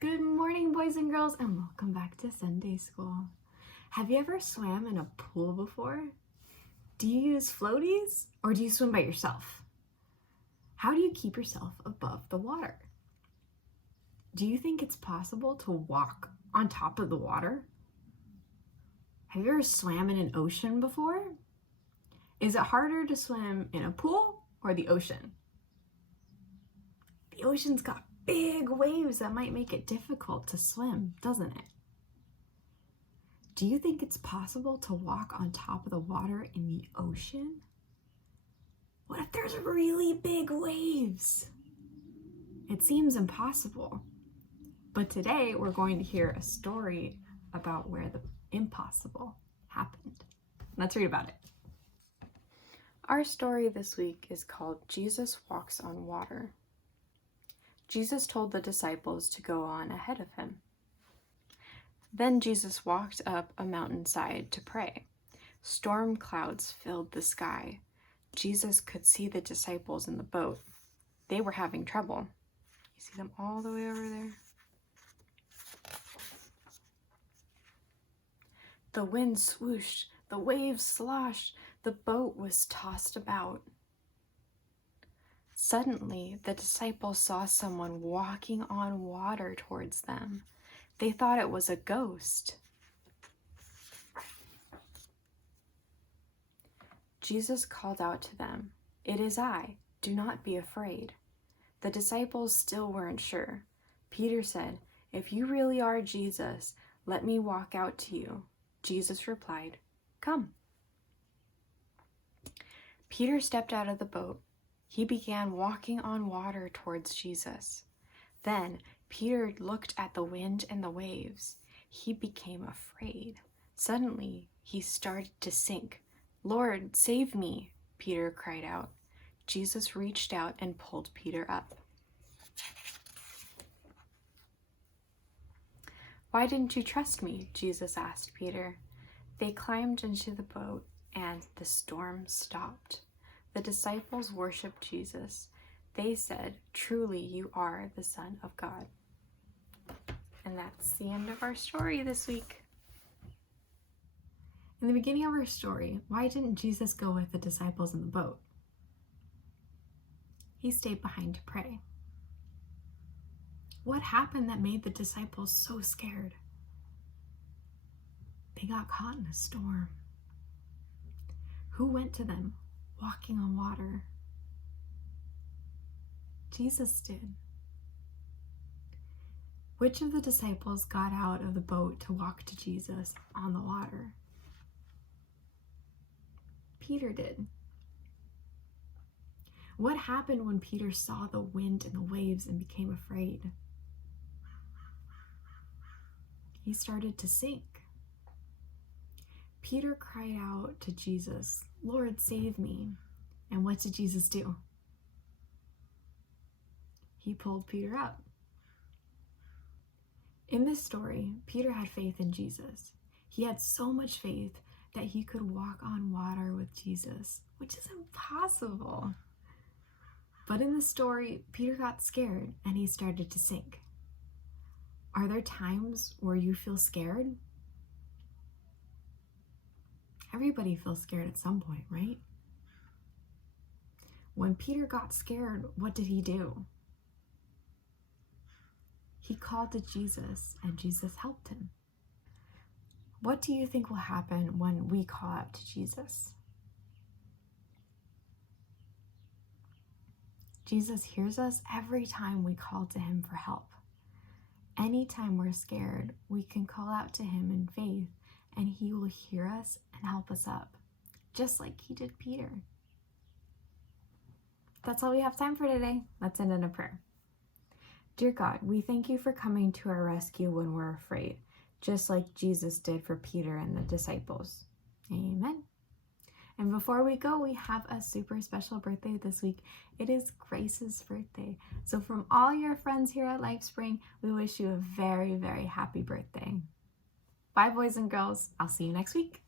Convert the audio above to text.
Good morning, boys and girls, and welcome back to Sunday School. Have you ever swam in a pool before? Do you use floaties or do you swim by yourself? How do you keep yourself above the water? Do you think it's possible to walk on top of the water? Have you ever swam in an ocean before? Is it harder to swim in a pool or the ocean? The ocean's got big waves that might make it difficult to swim, doesn't it? Do you think it's possible to walk on top of the water in the ocean? What if there's really big waves? It seems impossible. But today we're going to hear a story about where the impossible happened. Let's read about it. Our story this week is called Jesus Walks on Water. Jesus told the disciples to go on ahead of him. Then Jesus walked up a mountainside to pray. Storm clouds filled the sky. Jesus could see the disciples in the boat. They were having trouble. You see them all the way over there? The wind swooshed, the waves sloshed, the boat was tossed about. Suddenly, the disciples saw someone walking on water towards them. They thought it was a ghost. Jesus called out to them, "It is I. Do not be afraid." The disciples still weren't sure. Peter said, "If you really are Jesus, let me walk out to you." Jesus replied, "Come." Peter stepped out of the boat. He began walking on water towards Jesus. Then Peter looked at the wind and the waves. He became afraid. Suddenly, he started to sink. "Lord, save me," Peter cried out. Jesus reached out and pulled Peter up. "Why didn't you trust me?" Jesus asked Peter. They climbed into the boat and the storm stopped. The disciples worshiped Jesus. They said, "Truly, you are the Son of God." And that's the end of our story this week. In the beginning of our story, why didn't Jesus go with the disciples in the boat? He stayed behind to pray. What happened that made the disciples so scared? They got caught in a storm. Who went to them walking on water? Jesus did. Which of the disciples got out of the boat to walk to Jesus on the water? Peter did. What happened when Peter saw the wind and the waves and became afraid? He started to sink. Peter cried out to Jesus, "Lord, save me." And what did Jesus do? He pulled Peter up. In this story, Peter had faith in Jesus. He had so much faith that he could walk on water with Jesus, which is impossible. But in the story, Peter got scared and he started to sink. Are there times where you feel scared? Everybody feels scared at some point, right? When Peter got scared, what did he do? He called to Jesus and Jesus helped him. What do you think will happen when we call out to Jesus? Jesus hears us every time we call to him for help. Anytime we're scared, we can call out to him in faith and he will hear us and help us up, just like he did Peter. That's all we have time for today. Let's end in a prayer. Dear God, we thank you for coming to our rescue when we're afraid, just like Jesus did for Peter and the disciples. Amen. And before we go, we have a super special birthday this week. It is Grace's birthday. So from all your friends here at LifeSpring, we wish you a very, very happy birthday. Bye, boys and girls. I'll see you next week.